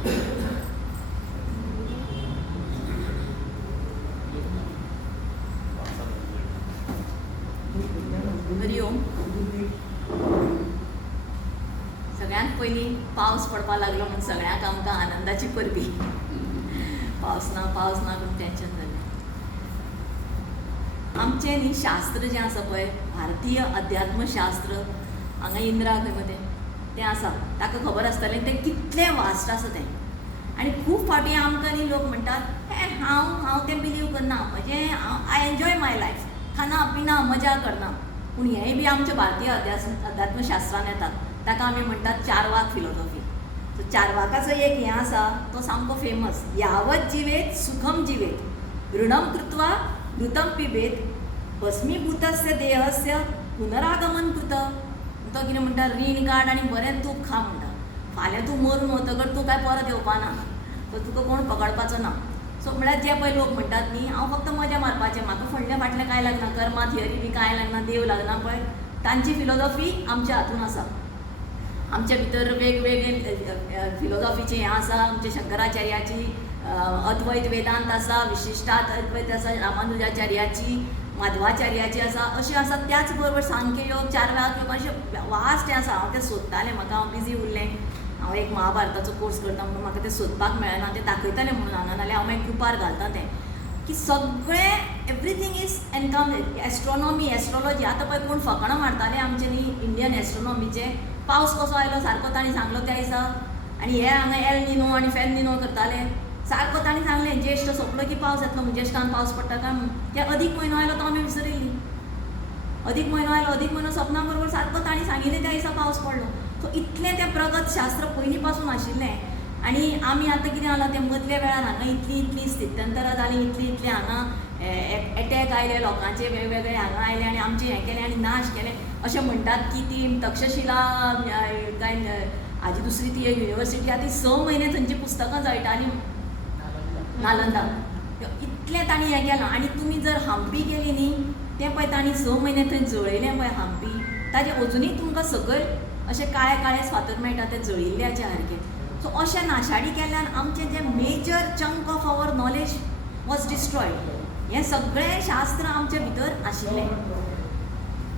हरी ओम. सगळ्यांत पयलीं पावस पडपाक लागलो म्हूण सगळ्यांक आमकां आनंदाची परबी. पावस ना करून टेन्शन जालें. आमचें न्ही शास्त्र जें आसा पळय, भारतीय अध्यात्मशास्त्र, हांगा इंद्रा खंय मदें तें आसा, ताका खबर आसतलें तें कितलें वास्ट आसा तें. आनी खूब फावटी आमकां न्ही लोक म्हणटात हांव तें बिलीव करना, म्हणजे आय एन्जॉय माय लायफ, खाना पिना मजा करना. पूण हेंय बी आमच्या भारतीय अध्यात्मशास्त्रान येतात. ताका आमी म्हणटात चारवाक फिलॉसॉफी. सो चारवाकाचो एक हें आसा तो सामको फेमस. यावत जिवेत सुखम जिवेत, ऋणम कृत्वा घृतम पिबेत, भस्मीभूतस्य देहस्य पुनरागमन कृत. तो कितें म्हणटा, रीण काड आनी बरें तूप खा म्हणटा. फाल्यां तूं मरून वतकर तूं काय परत येवपाना, तर तुका कोण पकडपाचो ना. सो म्हळ्यार जे पळय लोक म्हणटात न्ही हांव फक्त मजा मारपाचें, म्हाका फुडलें फाटलें कांय लागना, कर्मा थियरी बी कांय लागना, देव लागना पळय, तांची फिलॉसॉफी आमच्या हातून आसा. आमच्या भितर वेगवेगळे फिलॉसॉफीचें हें आसा. आमच्या शंकराचार्याची अद्वैत वेदांत आसा, विशिश्टात अद्वैत आसा, रामानुजाचार्याची, माधवाचार्याची आसा, अशी आसा. त्याच बरोबर सांख्य योग, चारवाक योग, अशें वास्ट हें आसा. हांव तें सोदतालें, म्हाका हांव बिजी उरलें. हांव एक महाभारताचो कोर्स करता म्हणून म्हाका तें सोदपाक मेळना, तें दाखयतालें म्हणून हांगा, नाल्यार हांव मागीर ग्रुपार घालता तें, की सगळें एवरीथींग इज एनकाम. एस्ट्रॉनॉमी, एस्ट्रॉलॉजी, आतां पळय कोण फकाणां मारताले आमचे न्ही इंडियन एस्ट्रॉनॉमीचे. पावस कसो आयलो सारको तांणी सांगलो त्या दिसा, आनी हे हांगा एल निनो आनी फेल निनो करताले. सारको तांणी सांगलें ज्येश्ठ सोंपलो की पावस येतलो म्हणून, ज्येश्ठान पावस पडटा काय म्हणून. ते अदीक म्हयनो आयलो तो आमी विसरिल्लीं. अदीक म्हयनो आयलो, अदीक म्हयनो सपना बरोबर सारको तांणी सांगिल्लें त्या दिसा पावस पडलो. सो इतलें तें प्रगत शास्त्र पयलीं पासून आशिल्लें. आनी आमी आतां कितें जालां, तें मदल्या वेळार हांगा इतलीं स्थित्यंतरां जालीं, इतलें हांगा एटॅक आयले लोकांचे वेगवेगळे हांगा आयले, आनी आमचें हें केलें आनी नाश केलें. अशें म्हणटात की ती तक्षशिला काय हाजी दुसरी ती एक युनिवर्सिटी आहा, ती 6 म्हयने थंयची पुस्तकां जळटालीं नालंदा. इतलें तांणी हें केलां. आनी तुमी जर हंपी गेलीं न्ही, तें पळय तांणी 6 म्हयने थंय जळयलें पळय हंपी, ताजें अजुनूय तुमकां सकयल अशें काळे फातर मेळटा, ते जळिल्ल्याचे सारके. सो अशें नाशाडी केल्ल्यान आमचें जें major chunk of our knowledge was destroyed. हें सगळें शास्त्र आमचे भितर आशिल्लें.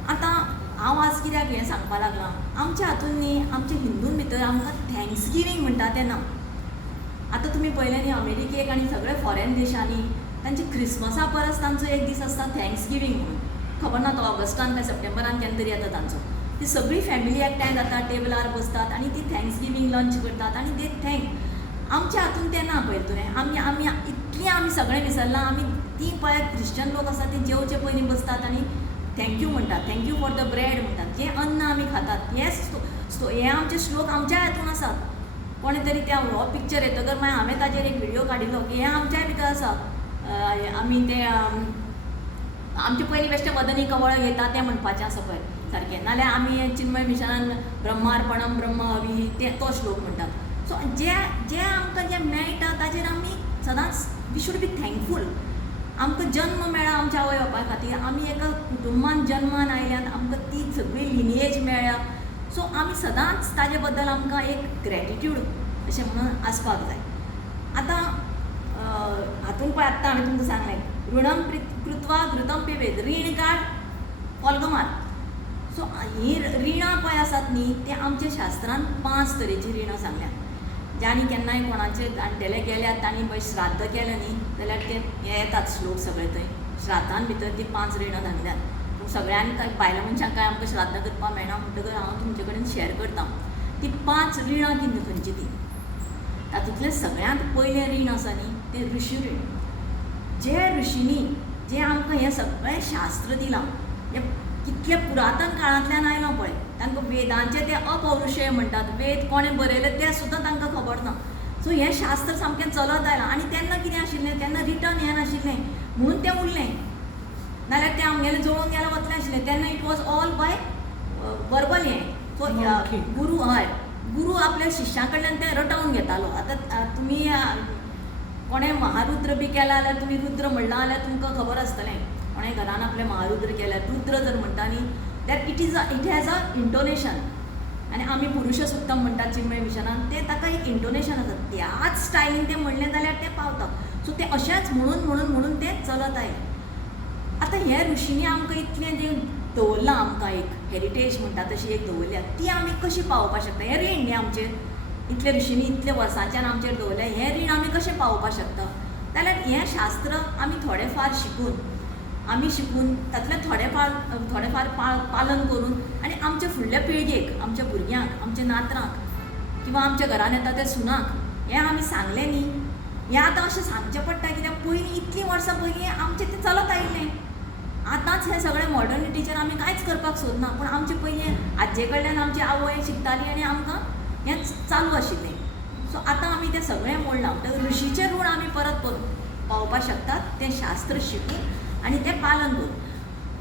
आतां हांव आज कित्याक हें सांगपाक लागलां, आमच्या हातून न्ही आमच्या हिंदून भितर आमकां थँक्सगिवींग म्हणटा तें ना. आतां तुमी पळयलें न्ही अमेरिकेक आनी सगळे फॉरेन देशांनी तांचे क्रिसमसा परस तांचो एक दीस आसता थँक्सगिवींग म्हणून. खबर ना तो ऑगस्टान काय सप्टेंबरान केन्ना तरी येता तांचो. ती सगळी फॅमिली एकठांय जाता, टेबलार बसतात आनी ती थँक्सगिवींग लंच करतात आनी दे थँक. आमच्या हातून तें ना पळय तुवें. आमी इतलीं आमी सगळें विसरलां. आमी ती पळय क्रिश्चन लोक आसा ती जेवचे पयलीं बसतात आनी थँक्यू म्हणटात, थँक्यू फॉर द ब्रेड म्हणटात, जें अन्न आमी खातात. हे आमचे श्लोक आमच्या हातून आसात. कोणे तरी त्या हो पिक्चर येतकर मागीर हांवें ताजेर एक व्हिडियो काडिल्लो की हें आमच्याय भितर आसा. आमी तें आमचे पयलीं बेश्टें वदनी कवळ घेता तें म्हणपाचें आसा पळय सारकें. नाल्यार आमी चिन्मय मिशनान ब्रह्मार्पणम ब्रह्म हवी तो श्लोक म्हणटात. सो जें आमकां जें मेळटा ताजेर आमी सदांच वी शूड बी थँकफूल. आमकां जल्म मेळ्ळा आमच्या आवय बापाय खातीर. आमी एका कुटुंबान जल्मान आयल्यात, आमकां ती सगळी लिनिएज मेळ्ळ्या. सो आमी सदांच ताजे बद्दल आमकां एक ग्रेटिट्यूड अशें म्हणून आसपाक जाय. आतां हातून पळय आत्तां हांवें तुमकां सांगलें ऋणम कृत्वा घृतम पिबेत, रीण काड फॉल्ग मार. सो हीं रिणां पळय आसात न्ही ते आमच्या शास्त्रान 5 तरेचीं रिणां सांगल्यात. ज्यांनी केन्नाय कोणाचे जाणटेले गेल्यात तांणी पळय श्राद्ध केलें न्ही जाल्यार ते हे येतात श्लोक सगळे थंय. श्राद्धान भितर ती 5 रिणां सांगल्यात. पूण सगळ्यांक बायलां मनशांक काय आमकां श्राद्ध करपाक मेळना म्हणटकर हांव तुमचे कडेन शॅर करतां. ती 5 रिणां कितें खंयची ती. तातूंतलें सगळ्यांत पयलें रीण आसा न्ही तें ऋषी रीण. जे ऋषींनी जें आमकां हें सगळें शास्त्र दिलां, हें कितले पुरातन काळांतल्यान आयलां पळय. तांकां वेदांचे ते अपौरुशेय म्हणटात. वेद कोणें बरयले तें सुद्दां तांकां खबर ना. सो हें शास्त्र सामकें चलत आयलां. आनी तेन्ना कितें आशिल्लें, तेन्ना रिटर्न हें नाशिल्लें म्हणून तें उरलें. नाल्यार तें आमगेलें जळोवन गेल्यार वतलें आशिल्लें. तेन्ना it was all by verbal हें. सो गुरू आपल्या शिश्यां कडल्यान तें रटवून घेतालो. आतां तुमी कोणें महारुद्र बी केला जाल्यार तुमी रुद्र म्हणला जाल्यार तुमकां खबर आसतलें. कोणें घरान आपलें महारुद्र केल्यार रुद्र जर म्हणटा न्ही that it has a intonation. आनी आमी पुरुश सुत्तम म्हणटात चिन्मय मिशनान, ते ताका एक इंटोनेशन आसा, त्याच स्टायलीन तें म्हणलें जाल्यार तें पावता. सो तें अशेंच म्हणून तें चलत आयलें. आतां हे ऋषींनी आमकां इतलें जें दवरलां, आमकां एक हेरिटेज म्हणटा तशी एक दवरल्या, ती आमी कशी पावोवपाक शकता? हें रीण न्ही आमचेर, इतले ऋषींनी इतले वर्सांच्यान आमचेर दवरलें, हें रीण आमी कशें पावोवपाक शकता? जाल्यार हें शास्त्र आमी थोडें फार शिकून तातलें थोडें फार पालन करून आनी आमच्या फुडल्या पिळगेक, आमच्या भुरग्यांक, आमच्या नातरांक किंवा आमच्या घरान येता त्या सुनाक हें आमी सांगलें न्ही. हें आतां अशें सांगचें पडटा, कित्याक पयलीं इतलीं वर्सां पयलीं आमचें तें चलत आयिल्लें. आतांच हें सगळें मॉडर्निटीचेर आमी कांयच करपाक सोदना, पूण आमचे पयलीं आजये कडल्यान आमची आवय शिकताली आनी आमकां हें चालू आशिल्लें. सो आतां आमी तें सगळें मोडलां. म्हणटकीर ऋषीचें ऋण आमी परत पावोवपाक शकतात, तें शास्त्र शिकून आनी तें पालन करून.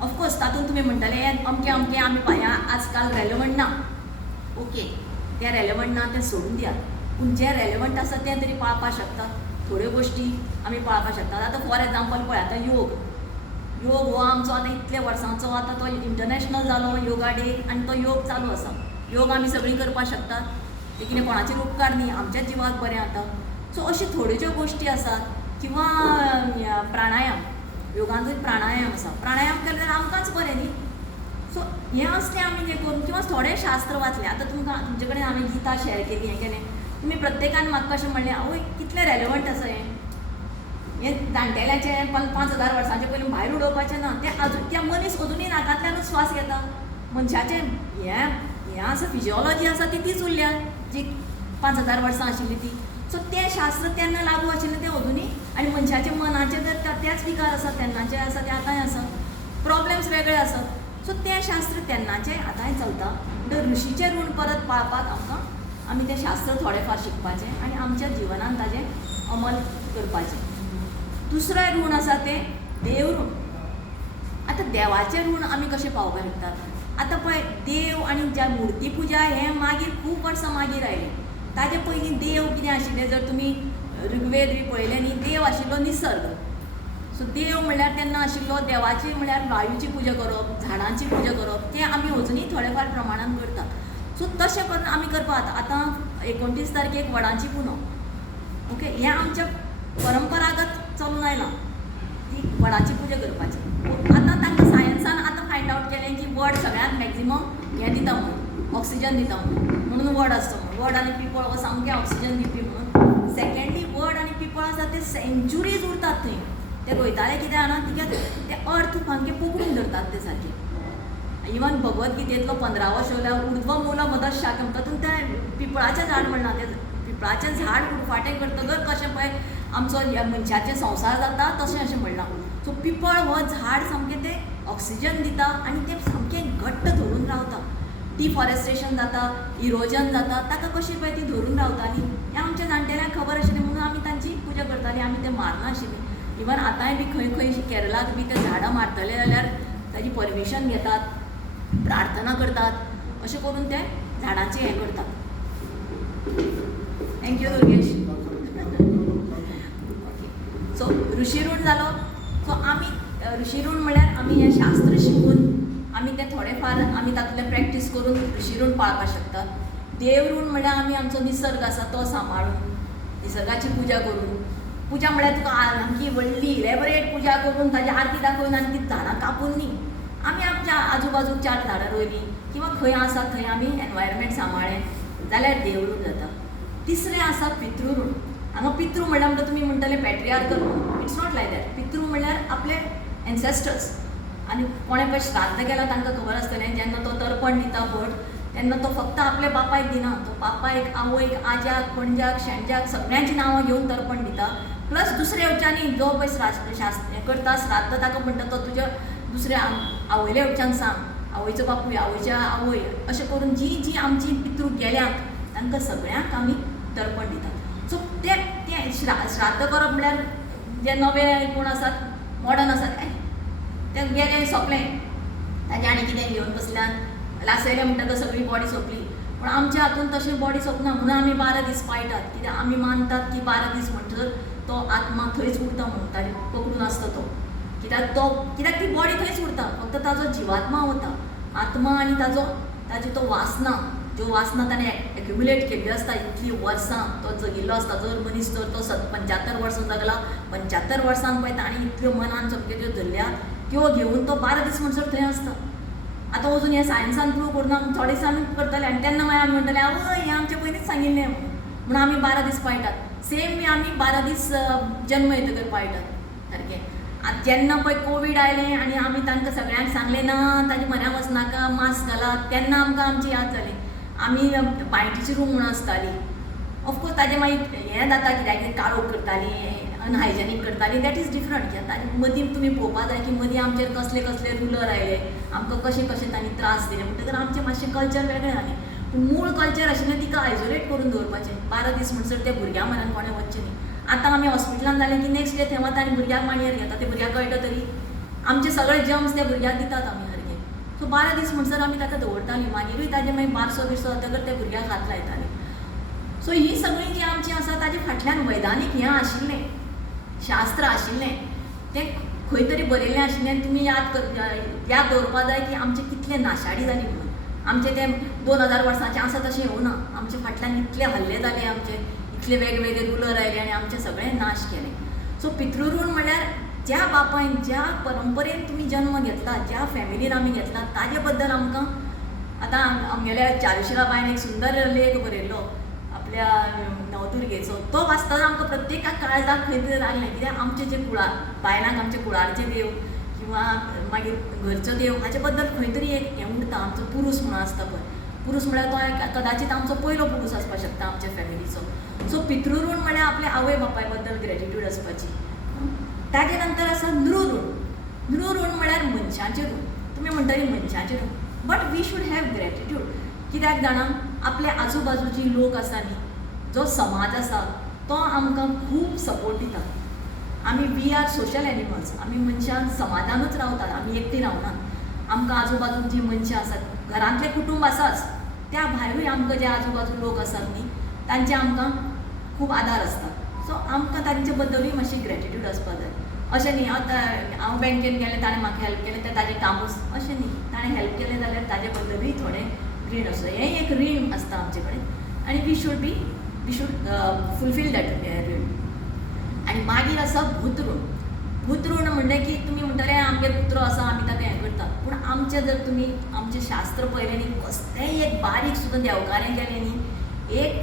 ऑफकोर्स तातूंत तुमी म्हणटले हें अमकें आमी आजकाल रेलेवंट ना. ओके, तें रेलेवंट ना तें सोडून दियात, पूण जें रेलेवंट आसा तें तरी पाळपाक शकतात. थोड्यो गोश्टी आमी पाळपाक शकतात. आतां फॉर एग्जाम्पल पळय, आतां योग हो आमचो आतां इतल्या वर्सांचो आतां तो इंटरनॅशनल जालो योगा डे, आनी तो योग चालू आसा. योग आमी सगळीं करपाक शकतात, ते कितें कोणाचेर उपकार न्ही, आमच्याच जिवाक बरें जाता. सो अश्यो थोड्यो ज्यो गोश्टी आसात, किंवा प्राणायाम, योगांतूय प्राणायाम आसा, प्राणायाम केले जाल्यार आमकांच बरें न्ही. सो हें असलें आमी जें करून, किंवा थोडें शास्त्र वाचलें. आतां तुमचे कडेन हांवें गीता शेअर केली, हें केलें, तुमी प्रत्येकान म्हाका कशें म्हणलें, आवय कितलें रेलेवंट आसा हें जाणटेल्याचें 5,000 वर्सांचे पयलीं भायर उडोवपाचें ना. तें त्या मनीस अजुनूय नाकांतल्यानूच श्वास घेता. मनशाचें हें आसा, फिजिओलॉजी आसा ती तीच उरल्या जी 5,000 वर्सां आशिल्ली ती. सो तें शास्त्र तेन्ना लागू आशिल्लें तें अजुनूय, आनी मनशाच्या मनाचे जर तेच विकार आसात, तेन्नाचे आसा ते आतांय आसा, प्रॉब्लेम्स वेगळे आसात. सो तें शास्त्र तेन्नाचें आतांय चलता. म्हणटकीर ऋषीचें ऋण परत पाळपाक आमी तें शास्त्र थोडें फार शिकपाचें आनी आमच्या जिवनांत ताजें अमल करपाचें. दुसरें ऋण आसा तें देव ऋण. आतां देवाचें ऋण आमी कशें पावोवपाक शकतात? आतां पळय, देव आनी ज्या मुर्ती पुजा हें मागीर खूब वर्सां मागीर आयलें. ताजे पयलीं देव कितें आशिल्लें, जर तुमी ऋग्वेद बी पळयलें न्ही, देव आशिल्लो निसर्ग. सो देव म्हणल्यार तेन्ना आशिल्लो, देवाची म्हणल्यार वायूची पुजा करप, झाडांची पुजा करप, तें आमी अजुनूय थोडे फार प्रमाणान करतात. सो तशें करून आमी करपाक आतां 29 तारखेक वडांची पुनव. ओके, हें आमच्या परंपरागत चलून आयलां, ती वडाची पुजा करपाची. आतां तांकां सायन्सान आतां फायंड आवट केलें की वड सगळ्यांत मॅक्झिमम हें दिता म्हणून, ऑक्सिजन दिता म्हणून वड आसता म्हणून. वड आनी पिपळ हो सामकें ऑक्सिजन दिवपी म्हणून. सेकेंडली, वड आनी पिपळ आसा ते सेंच्युरीज उरतात थंय. ते रोयताले कितें जाणा, कित्याक ते अर्थ सामकें पकडून धरतात ते सारके. इवन भगवद्गीतेंतलो 15वो श्लोक ऊर्ध्वमूलं मदशाकं, तातूंत तें पिपळाचें झाड म्हणना, तें पिपळाचें झाड उरफाटें करतकर कशें पळय आमचो मनशाचें संवसार जाता तशें अशें म्हणलां. सो पिपळ हो झाड सामकें तें ऑक्सिजन दिता आनी तें सामकें घट्ट धरून रावता. डिफॉरेस्टेशन जाता, इरोजन जाता, ताका कशी पळय ती धरून रावताली. हें आमच्या जाणटेल्यांक खबर आशिल्लें म्हणून आमी तांची पुजा करतालीं, आमी तें मारनाशिल्लीं. इवन आतांय बी खंय केरळाक बी ते झाडां मारतले जाल्यार ताजी परमिशन घेतात, प्रार्थना करतात, अशें करून ते झाडांचें हें करतात. थँक्यू दुर्गेश. सो ऋषी ऋण जालो. सो आमी ऋषी ऋण म्हळ्यार आमी हें शास्त्र शिकून आमी तें थोडें फार आमी तातूंतलें प्रॅक्टीस करून ऋषी ऋण पाळपाक शकतात. देव ऋण म्हळ्यार आमी आमचो निसर्ग आसा तो सांबाळून, निसर्गाची पुजा करून. पुजा म्हळ्यार तुका सामकी व्हडली इलेबरेट पुजा करून ताजी आरती दाखोवन आनी ती झाडां कापून न्ही. आमी आमच्या आजूबाजूक 4 झाडां रोयलीं, किंवा खंय आसा थंय आमी एनवायरमेंट सांबाळ्ळें जाल्यार देव ऋण जाता. तिसरें आसा पितृ ऋण. हांगा पितृ म्हणल्यार तुमी म्हणटले पॅट्रियार्कल ऋण. It's not like that. पितृ म्हणल्यार आपले एन्सेस्टर्स. आनी कोणें पळय श्राद्ध केलां तांकां खबर आसतलें, जेन्ना तो तर्पण दिता भट, तेन्ना तो फक्त आपल्या बापायक दिना, तो बापायक, आवयक, आज्याक, पणज्याक, शेणज्याक सगळ्यांची नांवां घेवन तर्पण दिता. प्लस दुसऱ्या वटच्यानी जो पळय हें करता श्राद्ध, ताका म्हणटा तो तुज्या दुसऱ्या आवयल्या वटच्यान सांग, आवयचो बापूय, आवयच्या आवय, अशें करून जी आमची पितृ गेल्यांक तांकां सगळ्यांक आमी तर्पण दितात. सो तें श्राद्ध करप म्हळ्यार जे नवे कोण आसात, मॉडर्न आसात, ते गेले सोंपलें, ताजें आनी कितें घेवन बसल्यात, लासयलें म्हणटा तो सगळी बॉडी सोंपली. पूण आमच्या हातून तशें बॉडी सोंपना, म्हणून आमी 12 दीस पाळटात. कित्याक आमी मानतात की 12 दीस म्हणटकर तो आत्मा थंयच उरता म्हणून, ताजे पकडून आसता तो. कित्याक ती बॉडी थंयच उरता, फक्त ताजो जिवात्मा वता. आत्मा आनी ताजी तो वासना ज्यो वासना ताणें एक्युमुलेट केल्ल्यो आसता इतलीं वर्सां तो जगिल्लो आसता. जर मनीस जर तो 75 वर्सां जगला, 75 वर्सांक पळय ताणें इतल्यो मनान सामक्यो त्यो धरल्या, त्यो घेवन तो 12 दीस म्हणसर थंय आसता. आतां वचून हें सायन्सान प्रूव करून थोडे दीस आमी करतले आनी तेन्ना मागीर आमी म्हणटले आवय हें आमचे पयलींच सांगिल्लें म्हणून आमी 12 दीस पाळटात. सेम वे आमी 12 दीस जल्म येतकर पाळटात सारकें. आतां जेन्ना पळय कोवीड आयलें आनी आमी तांकां सगळ्यांक सांगलें ना ताजे म्हऱ्यांत वचनाका, मास्क घालात, तेन्ना आमकां आमची याद जाली. आमी बायटीची रूम म्हणून आसतालीं. ऑफकोर्स ताजें मागीर हें जाता कित्याक काळोख करतालीं, अनहायजेनीक करतालीं, दॅट इज डिफरंट. ताजे मदीं तुमी पळोवपा जाय की मदीं आमचेर कसले कसले रुलर आयले, आमकां कशें कशें तांणी त्रास दिले. म्हणटकर आमचें मातशें कल्चर वेगळें जालें. पूण मूळ कल्चर आशिल्लें तिका आयसोलेट करून दवरपाचें. 12 दीस म्हणसर त्या भुरग्या म्हऱ्यान कोणें वचचें न्ही. आतां आमी हॉस्पिटलान जालें की नेक्स्ट डे थंय वता आनी भुरग्याक मांडयेर घेता. ते भुरग्याक कळटा तरी आमचे सगळे जर्म्स त्या भुरग्याक दितात आमी सारकें. सो 12 दीस म्हणसर आमी ताका दवरतालीं. मागीरूय ताजें मागीर बारसो बिरसो जातकर त्या भुरग्याक हात लायतालीं. सो ही सगळीं जी आमची आसा ताजे फाटल्यान वैधानीक हें आशिल्लें, शास्त्र आशिल्लें, तें खंय तरी बरयल्लें आशिल्लें. तुमी याद दवरपा जाय की आमचें कितलें नाशाडी जाली म्हणून. आमचें तें 2000 वर्सांचें आसा तशें येवना. आमचे फाटल्यान इतले हल्ले जाले, आमचे इतले वेगवेगळे रुलर आयले आनी आमचें सगळें नाश केलें. सो पितृऋण म्हणल्यार ज्या बापायन, ज्या परंपरेन तुमी जल्म घेतला, ज्या फॅमिलीन आमी घेतला, ताजे बद्दल आमकां आतां आमगेल्या चारुशिलाबाईन एक सुंदर लेख बरयल्लो आपल्या नवदुर्गेचो. तो वाचतना आमकां प्रत्येकाक काळजाक खंय तरी लागलें. कित्याक आमचे जे बायलांक आमचे कुळारचे देव किंवा मागीर घरचो देव हाचे बद्दल खंय तरी एक हें उरता. आमचो पुरूश म्हणून आसता पळय, पुरूश म्हळ्यार तो कदाचित आमचो पयलो पुरूश आसपाक शकता आमच्या फॅमिलीचो. सो पितृऋण म्हळ्यार आपल्या आवय बापाय बद्दल ग्रेटिट्यूड आसपाची. ताजे नंतर आसा नृऋण. नृऋण म्हळ्यार मनशाचें ऋण. तुमी म्हणटली मनशाचें ऋण, but we should have gratitude. कित्याक जाणा आपले आजूबाजूची लोक आसा न्ही, जो समाज आसा तो आमकां खूब सपोर्ट दिता. आमी वी आर सोशल एनिमल्स. आमी मनशां समाजानूच रावतात, आमी एकटी रावनात. आमकां आजूबाजूक जीं मनशां आसात, घरांतलें कुटूंब आसाच, त्या भायरूय आमकां जे आजूबाजू लोक आसात न्ही तांचे आमकां खूब आदार आसता. सो आमकां तांचे बद्दलूय मातशी ग्रेटिट्यूड आसपाक जाय. अशें न्ही हांव बँकेन गेलें ताणें म्हाका हेल्प केलें तें ताजें कामूच, अशें न्ही. ताणें हेल्प केलें जाल्यार ताजे बद्दलूय थोडें रीण आसता. हें एक रीण आसता आमचे कडेन आनी वी शूड फुलफील दॅट रीण. आनी मागीर आसा भूतऋण. भूतऋण म्हणलें की तुमी म्हणटले आमगेर कुत्रो आसा आमी ताका हें करतात, पूण आमचें जर तुमी आमचें शास्त्र पळयलें न्ही, कसलेंय एक बारीक सुद्दां देवकारें केलें न्ही, एक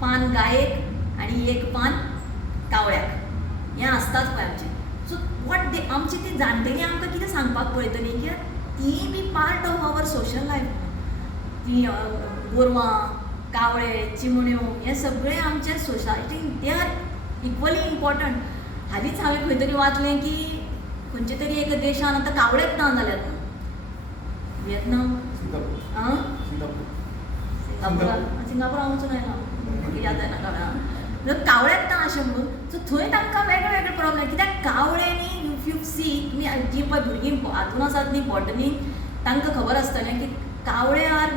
पान गायेक आनी एक पान कावळ्याक, हें आसताच पळय आमचें. सो वॉट दे आमची ती जाणटेली आमकां कितें सांगपाक पळयतली, कित्याक तीय be part of our social life. ती गोरवां, कावळे, चिमण्यो हे सगळे आमचे सोसायटीन दे आर इक्वली इम्पॉर्टंट. हालींच हांवें खंय तरी वाचलें की खंयचे तरी एक देशान आतां कावळेच ना जाल्यात म्हणून. व्हिएतनाम, सिंगापूर हांव वचून आयलां, याद जायना कावळ्या. कावळेच ना अशें म्हणून. सो थंय तांकां वेगळे वेगळे प्रॉब्लेम. कित्याक कावळे न्ही इफ यू सी तुमी जीं पळय भुरगीं हातून आसात न्ही बॉटनी, तांकां खबर आसतलें की कावळे आर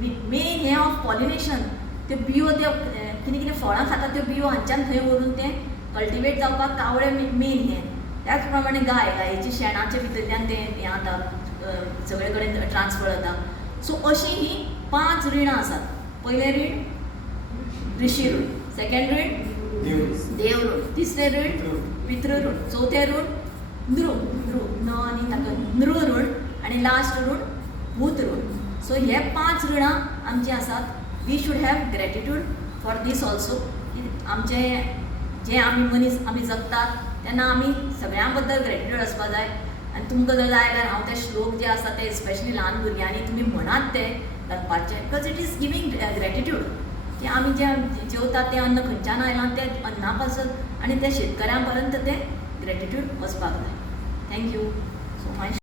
मेन हें ऑफ पॉलिनेशन. त्यो बियो त्यो कितें कितें फळां खातात त्यो बियो हांच्यान थंय व्हरून तें कल्टिवेट जावपाक कावळे मेन हें. त्याच प्रमाणे गायेची शेणाचे भितरल्यान तें हें जाता, सगळे कडेन ट्रान्सफर जाता. सो अशीं ही 5 रिणां आसात. पयलें रीण ऋषी ऋण, सेकंड रीण देव ऋण, तिसरें रीण पितृऋण, चवथें ऋण नृ ऋण आनी लास्ट ऋण भूत ऋण. सो हे 5 रिणां आमची आसात. We should have gratitude for this also. आमचें जें आमी मनीस आमी जगतात तेन्ना आमी सगळ्यां बद्दल ग्रेटिट्यूड आसपाक जाय. आनी तुमकां जर जाय जाल्यार हांव ते श्लोक जे आसा ते स्पेशली ल्हान भुरग्यांनी तुमी म्हणात ते घालपाचे, because it is giving gratitude. की आमी जें जेवतात तें अन्न खंयच्यान आयलां तें अन्ना पासून आनी ते शेतकऱ्यां पर्यंत तें ग्रेटिट्यूड वचपाक जाय. Thank you so much.